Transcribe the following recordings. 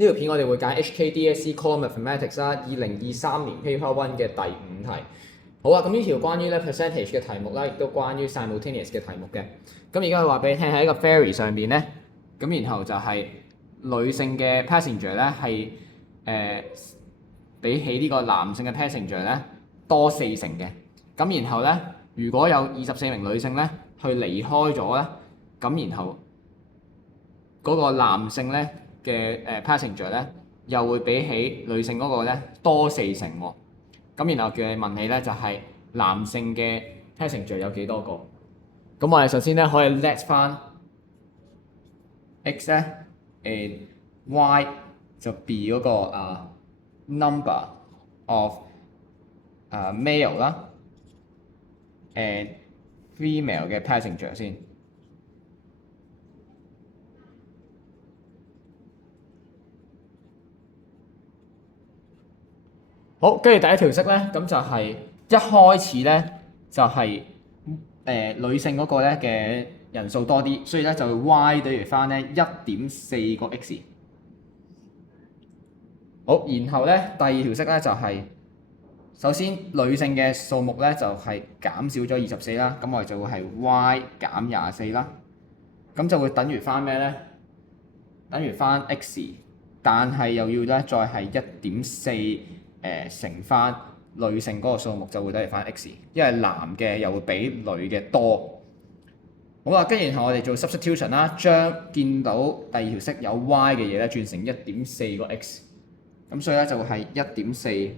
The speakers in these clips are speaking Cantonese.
呢條片我哋會揀 HKDSE Core Mathematics 啦，2023年 Paper One 嘅第5題。好啊，咁呢條關於咧 percentage 嘅題目啦，亦都關於 simultaneous 嘅題目嘅。咁而家佢話俾你聽喺一個 ferry 上邊咧，咁然後就係女性嘅 passenger 咧係比起呢個男性嘅 passenger 咧多4成嘅。咁然後咧，如果有24名女性咧去離開咗咧，咁然後嗰個男性咧嘅passenger 咧又會比起女性嗰個咧多4成喎。咁然後叫你問起咧就係男性嘅 passenger 有幾多個？咁我哋首先咧可以 let 翻 x 咧y 就 be 嗰個number of male 啦 and female 嘅 passenger 先。好，跟住第一條式咧，咁就係一開始咧就係女性嗰個咧嘅人數多啲，所以咧就 y 等於翻咧1.4個 x。好，然後咧第二條式咧就係首先女性嘅數目咧就係減少咗24啦，咁我哋就會係 y 減24啦，咁就會等於翻咩咧？等於翻 x， 但係又要咧再係1.4。乘翻女性嗰個數目就會等於翻 x， 因為男嘅又會比女嘅多。好啦，跟住然後我哋做 substitution 啦，將見到第二條式有 y 嘅嘢咧轉成1.4個 x， 咁所以咧就會係1.4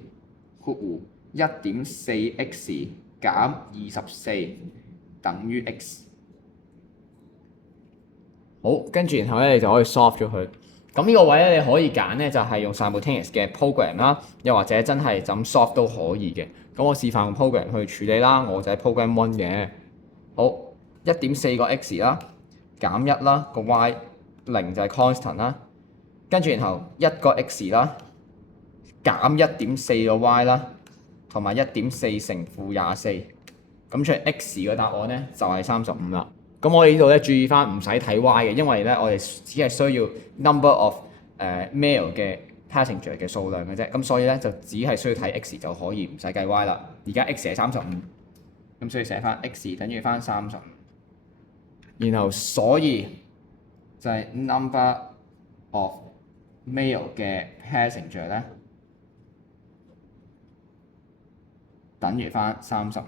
括弧1.4x 減24等於 x。好，跟住然後咧你就可以 solve 咗佢。咁呢個位咧，你可以揀咧就係用 simultaneous 嘅 program 啦，又或者真係就咁 solve 都可以嘅。咁我示範用 program 去處理啦，我就係 program 1嘅。好，1.4個 x 啦，減1啦，個 y 0就係 constant 啦，跟住然後1個 x 啦，減1.4個 y 啦，同埋1.4乘負24，咁出嚟 x 嘅答案咧就係35啦。咁我哋呢度咧注意翻唔使睇 y 嘅，因為咧我哋只係需要 number of male 嘅 passenger 嘅數量嘅啫，咁所以咧就只係需要睇 x 就可以，唔使計 y 啦。而家 x 係35，咁所以寫翻 x 等於翻35，然後所以就係 number of male 嘅 passenger 咧等於翻35。